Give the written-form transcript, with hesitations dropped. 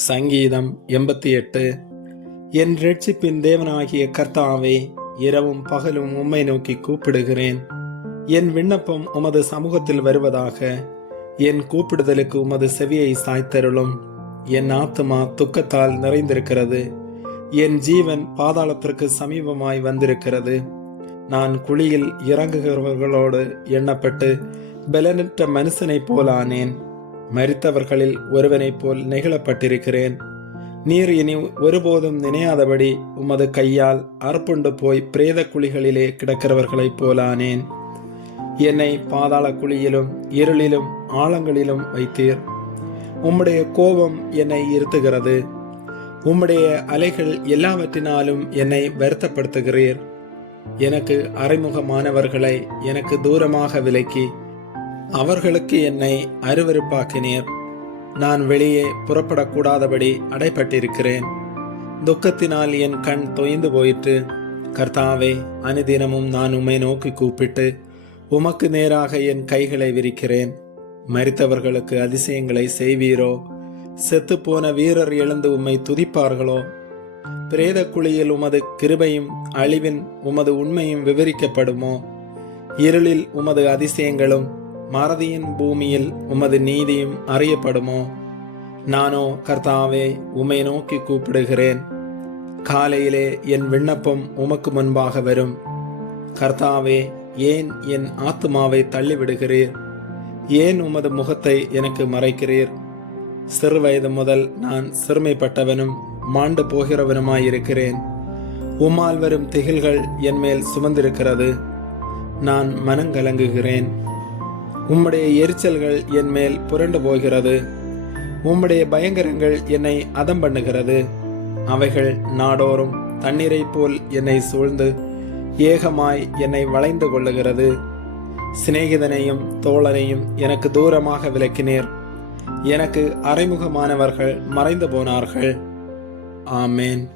சங்கீதம் 88. என் இரட்சிப்பின் தேவனாகிய கர்த்தாவே, இரவும் பகலும் உம்மை நோக்கி கூப்பிடுகிறேன். என் விண்ணப்பம் உமது சமூகத்தில் வருவதாக. என் கூப்பிடுதலுக்கு உமது செவியை சாய்த்தருளும். என் ஆத்துமா துக்கத்தால் நிறைந்திருக்கிறது. என் ஜீவன் பாதாளத்திற்கு சமீபமாய் வந்திருக்கிறது. நான் குழியில் இறங்குகிறவர்களோடு எண்ணப்பட்டு பலனற்ற மனுஷனைப் போலானேன். மரித்தவர்களில் ஒருவனைப் போல் நெகிழப்பட்டிருக்கிறேன். நீர் இனி ஒருபோதும் நினையாதபடி உமது கையால் அறுப்புண்டு போய் பிரேத குழிகளிலே கிடக்கிறவர்களைப் போலானேன். என்னை பாதாள குழியிலும் இருளிலும் ஆழங்களிலும் வைத்தீர். உம்முடைய கோபம் என்னை இருத்துகிறது. உம்முடைய அலைகள் எல்லாவற்றினாலும் என்னை வருத்தப்படுத்துகிறீர். எனக்கு அறிமுகமானவர்களை எனக்கு தூரமாக விலக்கி அவர்களுக்கு என்னை அருவருப்பாக்கினீர். நான் வெளியே புறப்படக்கூடாதபடி அடைப்பட்டிருக்கிறேன். துக்கத்தினால் என் கண் தொய்ந்து போயிற்று. கர்த்தாவே, அனுதினமும் நான் உம்மை நோக்கி கூப்பிட்டு உமக்கு நேராக என் கைகளை விரிக்கிறேன். மரித்தவர்களுக்கு அதிசயங்களை செய்வீரோ? செத்துப்போன வீரர் எழுந்து உம்மை துதிப்பார்களோ? பிரேத குழியில் உமது கிருபையும் அழிவின் உமது உண்மையும் விவரிக்கப்படுமோ? இருளில் உமது அதிசயங்களும் மறதியின் பூமியில் உமது நீதியும் அறியப்படுமோ? நானோ கர்த்தாவே, உம்மை நோக்கி கூப்பிடுகிறேன். காலையிலே என் விண்ணப்பம் உமக்கு முன்பாக வரும். கர்த்தாவே, ஏன் என் ஆத்துமாவை தள்ளிவிடுகிறீர்? ஏன் உமது முகத்தை எனக்கு மறைக்கிறீர்? சிறுவயது முதல் நான் சிறுமைப்பட்டவனும் மாண்டு போகிறவனுமாயிருக்கிறேன். உம்மால் வரும் திகில்கள் என் மேல் சுமந்திருக்கிறது. நான் மனங்கலங்குகிறேன். உம்முடைய எரிச்சல்கள் என் மேல் புரண்டு போகிறது. உம்முடைய பயங்கரங்கள் என்னை அதம் பண்ணுகிறது. அவைகள் நாடோறும் தண்ணீரை போல் என்னை சூழ்ந்து ஏகமாய் என்னை வளைந்து கொள்ளுகிறது. சிநேகிதனையும் தோழனையும் எனக்கு தூரமாக விலக்கினீர். எனக்கு அறிமுகமானவர்கள் மறைந்து போனார்கள். ஆமேன்.